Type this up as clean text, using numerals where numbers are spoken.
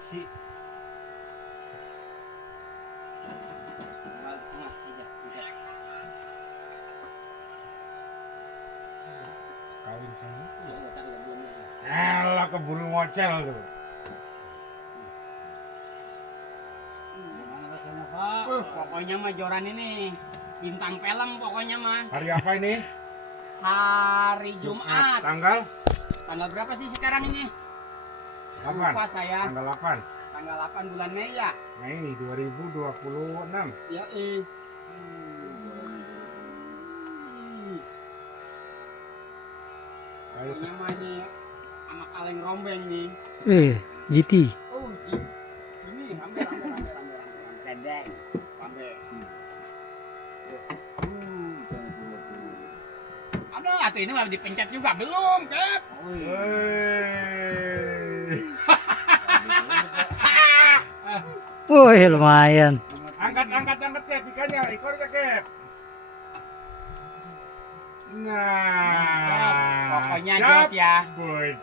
isi. Kawin sana. Alah keburu ngocel tuh. Gimana rasanya, Pak? Pokoknya mah joran ini bintang film pokoknya mah. Hari apa ini? Hari Jumat. Tanggal Tanggal berapa sih sekarang ini? 8. Lupa saya. Tanggal 8. Tanggal 8 bulan Mei ya. Mei 2026. Ya Ayo. Pokoknya mah ini sama kaleng rombeng nih. GT. Oh, ini ambil. Kedeng. Ambil. Aduh, atuh ini mah dipencet juga belum, Kep. Wey. Wih, lumayan. Angkat Kep ikannya, ekornya Kep. Nah, Pokoknya jos ya. Boy.